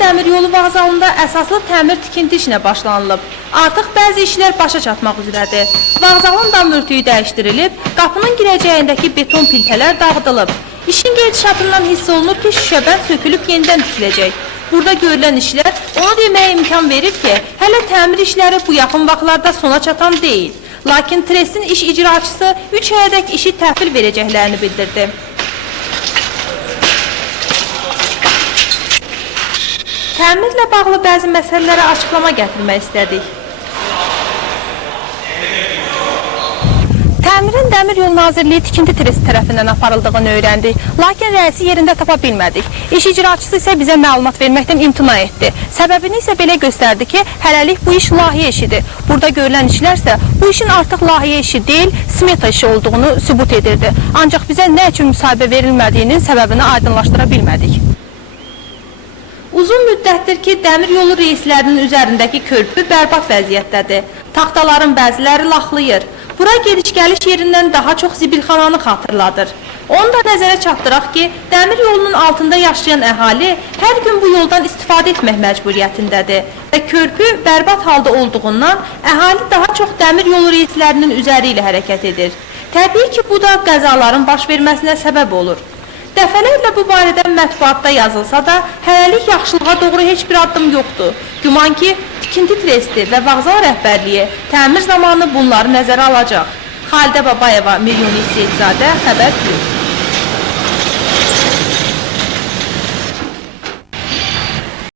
Dəmir Yolu Vağzalında əsaslı təmir tikinti işinə başlanılıb. Artıq bəzi işlər başa çatmaq üzrədir. Vağzalın dam örtüyü dəyişdirilib, qapının girəcəyindəki beton piltələr dağıdılıb. İşin gedişatından hiss olunur ki, şüşəbənd sökülüb yenidən tikiləcək. Burada görülən işlər onu deməyə imkan verir ki, hələ təmir işləri bu yaxın vaxtlarda sona çatan deyil. Lakin Tresin iş icraçısı 3 ayədək işi təhvil verəcəklərini bildirdi. Təmirlə bağlı bəzi məsələlərə açıqlama gətirmək istədik. Təmirin Dəmir Yolu Nazirliyi Tikinti Tresti tərəfindən aparıldığını öyrəndik. Lakin rəisi yerində tapa bilmədik. İş icraçısı isə bizə məlumat verməkdən imtina etdi. Səbəbini isə belə göstərdi ki, hələlik bu iş layihə işidir. Burada görülən işlər isə bu işin artıq layihə işi deyil, smeta işi olduğunu sübut edirdi. Ancaq bizə nə üçün müsahibə verilmədiyinin səbəbini aydınlaşdıra bilmədik. Uzun müddətdir ki, dəmir yolu reyslərinin üzərindəki körpü bərbad vəziyyətdədir. Taxtaların bəziləri laxlayır. Bura gediş-gəliş yerindən daha çox zibilxananı xatırladır. Onu da nəzərə çatdıraq ki, dəmir yolunun altında yaşayan əhali hər gün bu yoldan istifadə etmək məcburiyyətindədir. Və körpü bərbad halda olduğundan əhali daha çox dəmir yolu reyslərinin üzəri ilə hərəkət edir. Təbii ki, bu da qəzaların baş verməsinə səbəb olur. Dəfələrlə bu barədə mətbuatda yazılsa da, hələlik yaxşılığa doğru heç bir addım yoxdur. Güman ki, Tikinti Tresti və Vağzal rəhbərliyi təmir zamanı bunları nəzərə alacaq. Xalidə Babayeva, Milyoni Seyidzadə, Xəbər Plus.